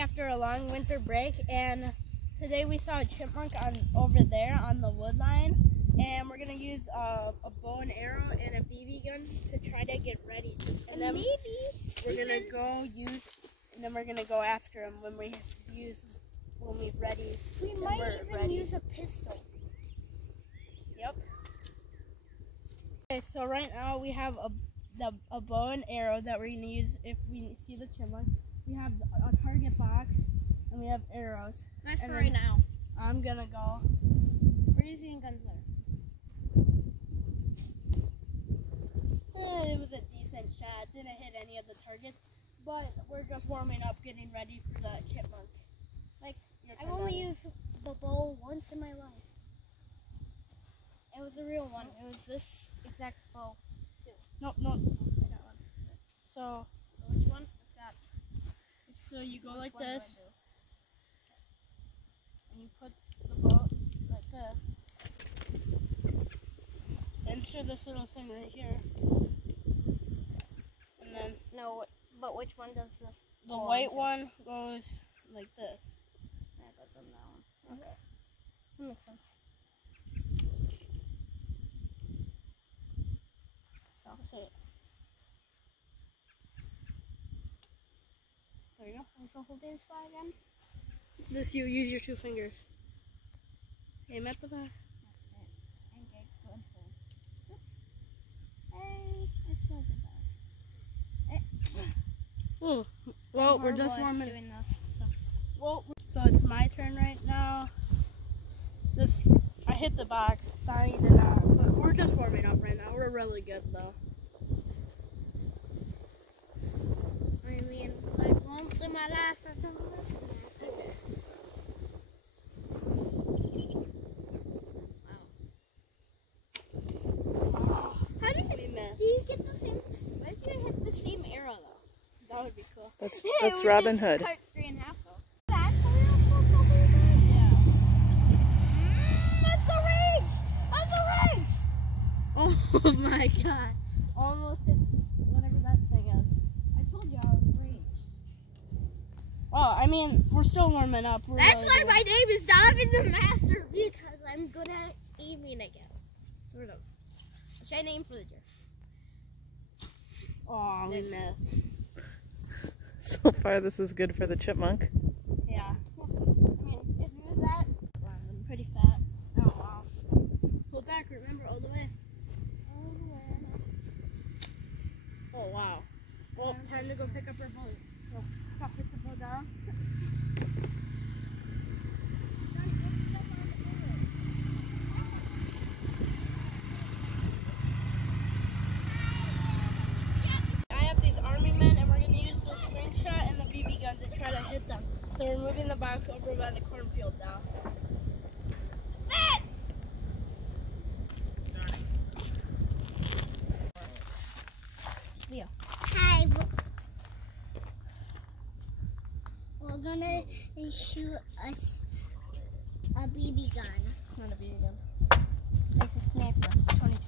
After a long winter break, and today we saw a chipmunk over there on the wood line, and we're gonna use a bow and arrow and a BB gun to try to get ready. And then we're gonna go after him when we're ready. We might even use a pistol. Yep. Okay, so right now we have a bow and arrow that we're gonna use if we see the chipmunk. We have a target box and we have arrows. That's for right now. I'm gonna go. We're using gunslinger. It was a decent shot. Didn't hit any of the targets, but we're just warming up, getting ready for the chipmunk. I've only used the bow once in my life. It was a real one. It was this exact bow. Nope, I got one. So, which one? So you go like this, and you put the bow like this, insert this little thing right here, and then no. But which one does this? The white one goes like this. That goes on that one. Okay, that makes sense. So that's it. There you go. So hold this spot again. This you use your 2 fingers. Aim at the back. Okay, good. Hey, it's not too bad. Hey. Oh, well, we're just warming. Doing this, So it's my turn right now. I hit the box, dying or not, but we're just warming up right now. We're really good though. I mean, like once in my life I've done this. Okay. Wow. How did you get the same? What if you hit the same arrow though? That would be cool. That's Robin Hood. Cut 3 in half though. That's how you're supposed to do it? Yeah. That's the range! That's the range! Oh my god. Almost hit whatever that thing is. I told you I was ranged. Oh, I mean, we're still warming up. That's why my name is Donovan the Master, because I'm good at aiming, I guess. Sort of. Which I named for the deer. Oh, we missed. So far, this is good for the chipmunk. Yeah. I mean, if you was that, I'm pretty fat. Oh, wow. Pull back, remember, all the way. Oh, wow. Well, time to go pick up our boat. So, put the boat down. I have these army men, and we're going to use the slingshot and the BB gun to try to hit them. So we're moving the box over by the cornfield now. Leo. Hi. We're gonna shoot us a BB gun. Not a BB gun. It's a sniper. 22.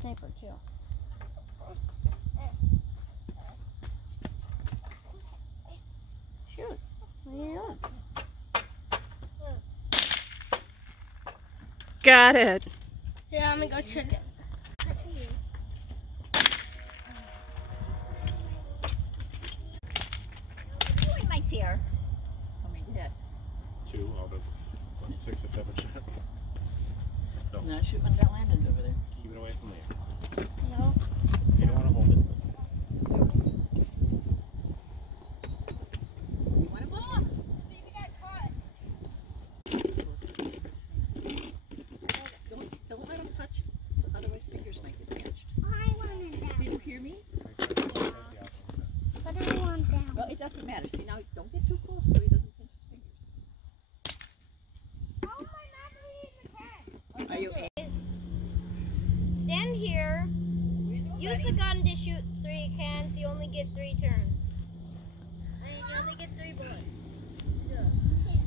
Sniper, too. Shoot. What are you doing? Got it. Yeah, I'm gonna go check it. That's for you. Here. How many hit? 2 out of 6 or 7 shots. So No, shoot one that landed over there. keep it away from me. No. You don't want to hold it. You want a ball? Baby got caught. Don't let him touch, so otherwise fingers might get damaged. I wanted that. Did you hear me? But I want that. Well, it doesn't matter. See, now don't get too close so he doesn't pinch his fingers. How am I not reading the cat? Are you okay? Stand here. Use the gun to shoot 3 cans. You only get 3 turns. And you only get 3 bullets.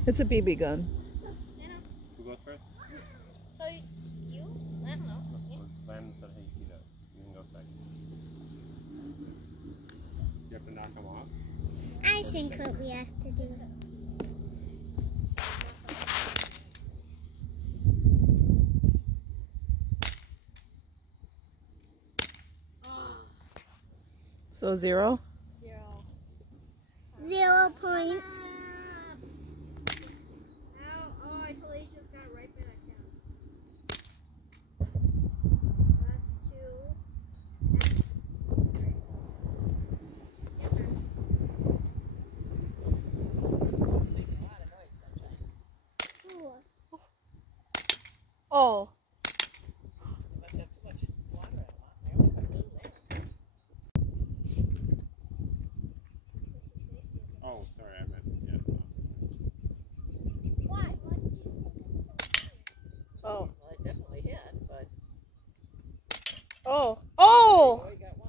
It's a BB gun. Who goes first? So you? I don't know. Landon said, hey, you can go second. You have to knock him off. I think what we have to do. So 0? 0 points. Oh, I totally just got right back down. Oh. Must have too much water in them. They only put a little there. Oh, sorry, I meant, yeah. Oh. Well, it definitely hit, but Oh. Oh! we got one.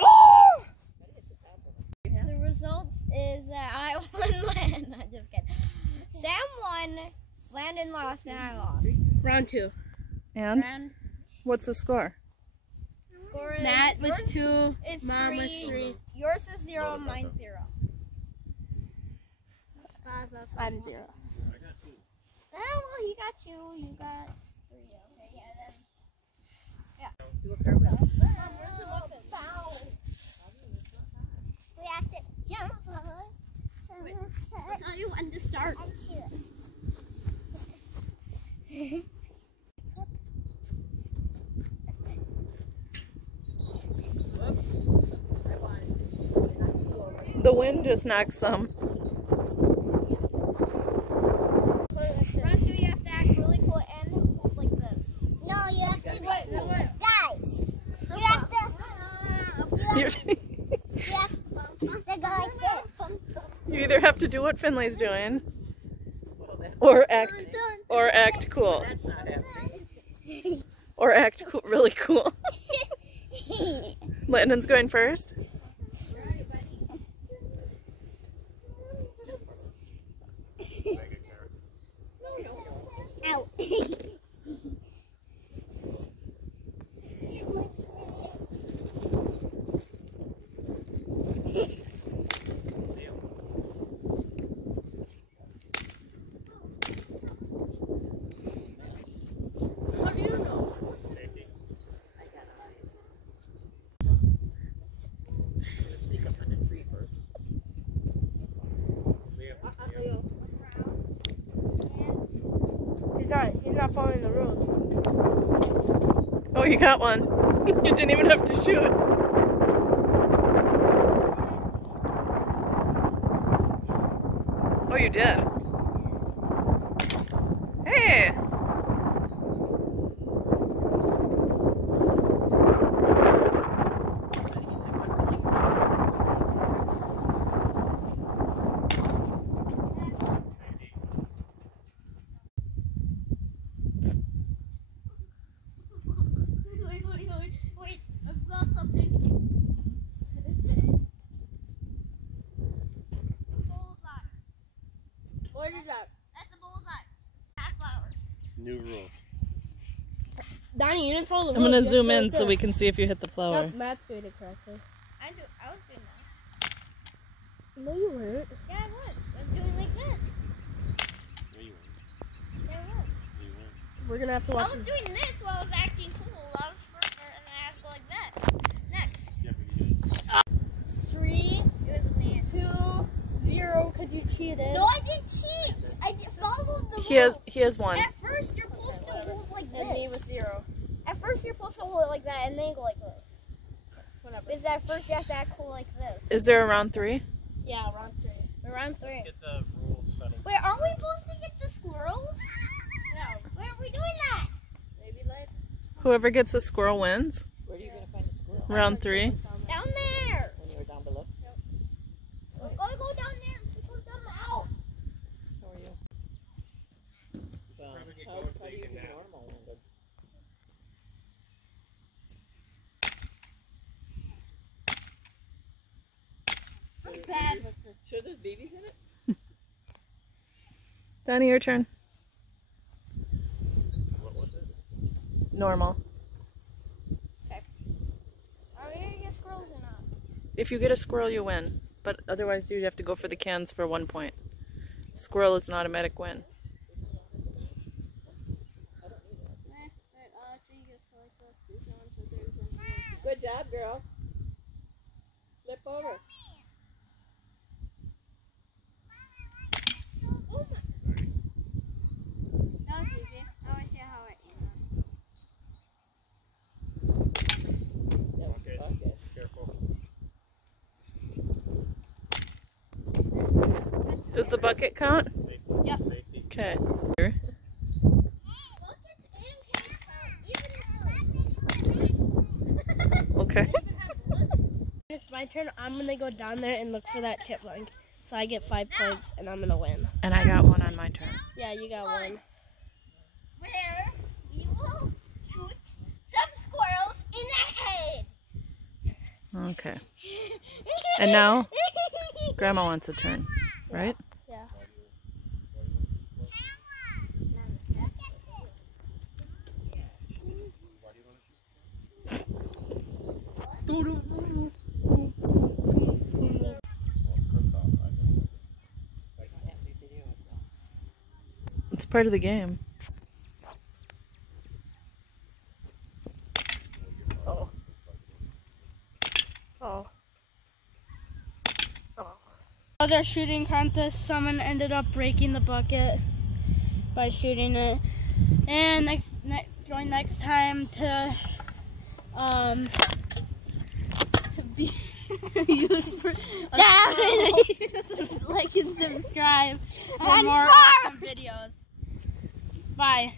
Oh! Gotta hit the top of it. The results is that I won Landon. I'm just kidding. Sam won, Landon lost, and I lost. Round 2. And Round what's the score? score is Matt was yours 2. is Mom was 3. 3. Yours is 0, Not mine's about 0. I'm 0. Oh, well, he got 2, you got 3. Okay, yeah, then. Do a cartwheel. Mom, where's the muffin? We have to jump on. I'll tell you when to start. And shoot. Whoops. I won. The wind just knocked some. Round 2, you have to act really cool and hold like this. No, you have to. Guys, you have to. You You have to go like this. you either have to do what Finley's doing Well, that, or act cool. that's not happening. Or act really cool. Landon's going first. Out. How do you know? Safety. I got eyes. Sneak up in the tree first. Liam, Leo. He's not following the rules. Oh, you got one. You didn't even have to shoot. Oh, you did. Hey! Wait, I've got something. Bullseye. What is that? That's a bullseye. Half flower. new rules. Donnie, you didn't follow the I'm rules. gonna You have zoom to in like so we this. can see if you hit the flower. Nope, Matt's doing it correctly. I was doing that. No, you weren't. Yeah, I was. I was doing like this. No, you weren't. Yeah, I was. You weren't. We're gonna have to I watch was this. doing this while I was acting cool. I was first, and then I have to go like that. Next. Yeah, but you did. 3, It was me. 2, 0, because you cheated. No, I didn't cheat. I followed the He has one. At first, you're supposed to hold like And me this. was 0. At first, you're supposed to hold it like that, and then go like this. Whatever. Is that first you have to act cool like this? Is there a round 3? Yeah, round 3. We're round 3. Get the rule setting. Wait, aren't we supposed to get the squirrels? Yeah, Where are we doing that? maybe later. Whoever gets a squirrel wins. Where are you gonna find the squirrel? Round 3. Down there. When you were down below? We're gonna go down there. We're going down out. How are you? Probably get How going so do you you can do nap. normal, Landon? How bad was this? Sure there's babies in it? Donnie, your turn. What was it? Normal. Are we gonna get squirrels or not? If you get a squirrel, you win. but otherwise you'd have to go for the cans for 1 point. Squirrel is an automatic win. Good job, girl. Flip over. That was easy. I want to see how it ends. That was Okay. bucket. Careful. Does the bucket count? Safety. Yep. Safety. Okay. Okay. It's my turn. I'm gonna go down there and look for that chipmunk. So I get 5 points and I'm gonna win. And I got one on my turn. Yeah, you got one. Where we will shoot some squirrels in the head. Okay. And now, Grandma wants a turn, right? Yeah. It's part of the game. Oh. Other shooting contest, someone ended up breaking the bucket by shooting it. And join next time to be like and subscribe for more awesome videos. Bye.